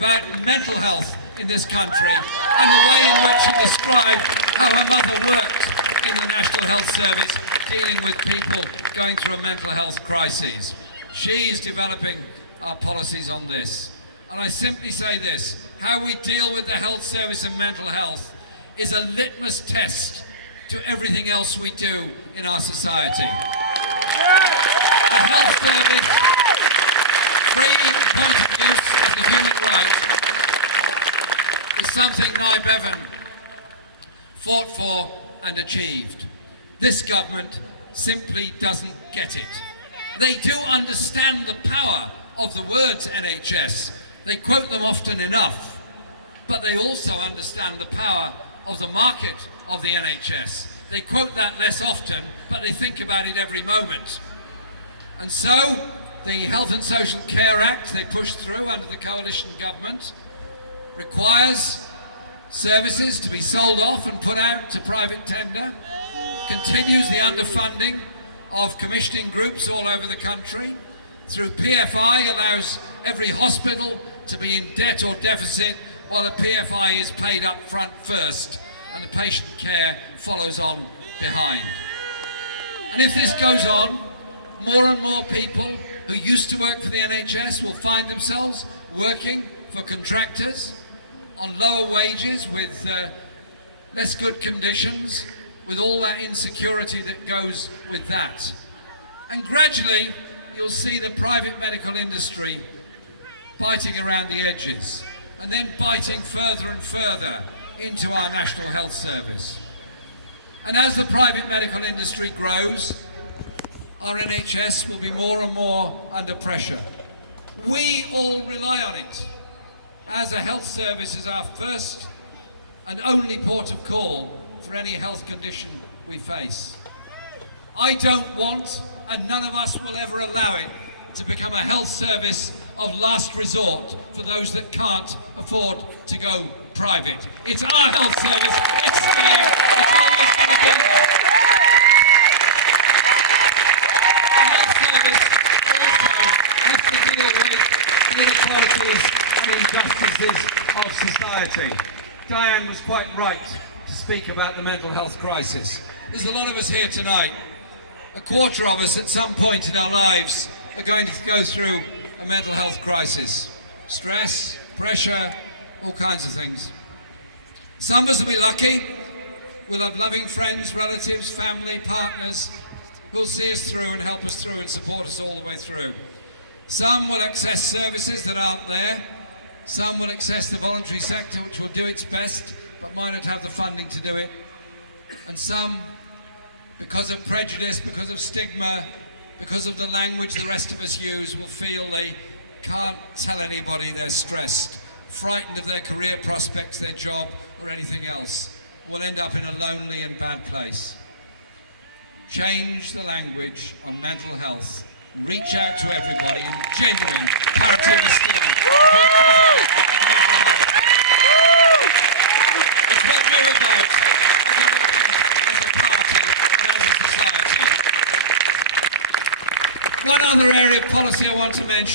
about mental health in this country and the way in which she described how her mother worked in the National Health Service dealing with people going through a mental health crisis. She is developing our policies on this. And I simply say this, how we deal with the health service and mental health is a litmus test to everything else we do in our society. The health service, free point of use of the human right, is something Nye Bevan fought for and achieved. This government simply doesn't get it. They do understand the power of the words NHS. They quote them often enough, but they also understand the power of the market of the NHS. They quote that less often, but they think about it every moment. And so, the Health and Social Care Act they pushed through under the coalition government requires services to be sold off and put out to private tender, continues the underfunding of commissioning groups all over the country, through PFI allows every hospital to be in debt or deficit while the PFI is paid up front first and the patient care follows on behind. And if this goes on, more and more people who used to work for the NHS will find themselves working for contractors on lower wages with less good conditions, with all that insecurity that goes with that. And gradually, you'll see the private medical industry biting around the edges and then biting further and further into our National Health Service. And as the private medical industry grows, our NHS will be more and more under pressure. We all rely on it, as a health service is our first and only port of call for any health condition we face. I don't want, and none of us will ever allow it, to become a health service of last resort for those that can't afford to go private. It's our health service. It's fair. The health service also has to deal with the inequalities and injustices of society. Diane was quite right to speak about the mental health crisis. There's a lot of us here tonight. A quarter of us at some point in our lives are going to go through a mental health crisis. Stress, pressure, all kinds of things. Some of us will be lucky. We'll have loving friends, relatives, family, partners who'll see us through and help us through and support us all the way through. Some will access services that aren't there. Some will access the voluntary sector, which will do its best, but might not have the funding to do it. And some, because of prejudice, because of stigma, because of the language the rest of us use, will feel they can't tell anybody they're stressed, frightened of their career prospects, their job, or anything else, will end up in a lonely and bad place. Change the language of mental health. Reach out to everybody in genuine, characteristic. One other area of policy I want to mention